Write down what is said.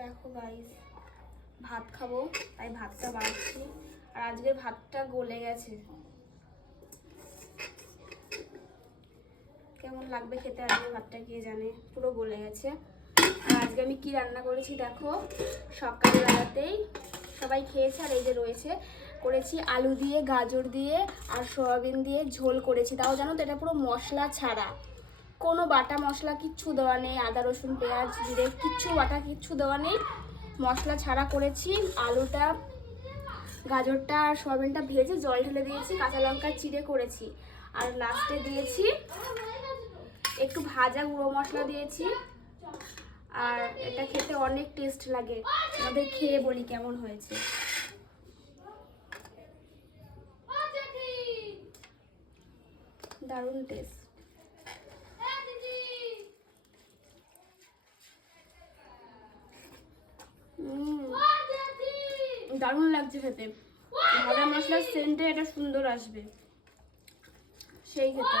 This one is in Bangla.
দেখো গাইস, ভাত খাবো তাই ভাতটা বাড়ছি। আর আজকে ভাতটা গলে গেছে, কেমন লাগবে খেতে আজকে ভাতটা কে জানে, পুরো গলে গেছে। আর আজকে আমি কি রান্না করেছি দেখো, সকালবেলাতেই সবাই খেয়েছে। আর এই যে রয়েছে, করেছি আলু দিয়ে, গাজর দিয়ে আর সয়াবিন দিয়ে ঝোল করেছি। তাও জানো তো এটা পুরো মশলা ছাড়া, কোনো বাটা মশলা কিচ্ছু দেওয়া নেই, আদা রসুন পেঁয়াজ জিরে কিচ্ছু বাটা কিচ্ছু দেওয়া নেই, মশলা ছাড়া করেছি। আলুটা, গাজরটা আর সয়াবিনটা ভেজে জল ঢেলে দিয়েছি, কাঁচা লঙ্কা চিড়ে করেছি। আর লাস্টে দিয়েছি একটু ভাজা গুঁড়ো মশলা দিয়েছি। আর এটা খেতে অনেক টেস্ট লাগে, আমাদের খেয়ে বলি কেমন হয়েছে। দারুণ টেস্ট। দারুণ লাগছে খেতে, ভাজা মশলার সেন্টে এটা সুন্দর আসবে সেই খেতে।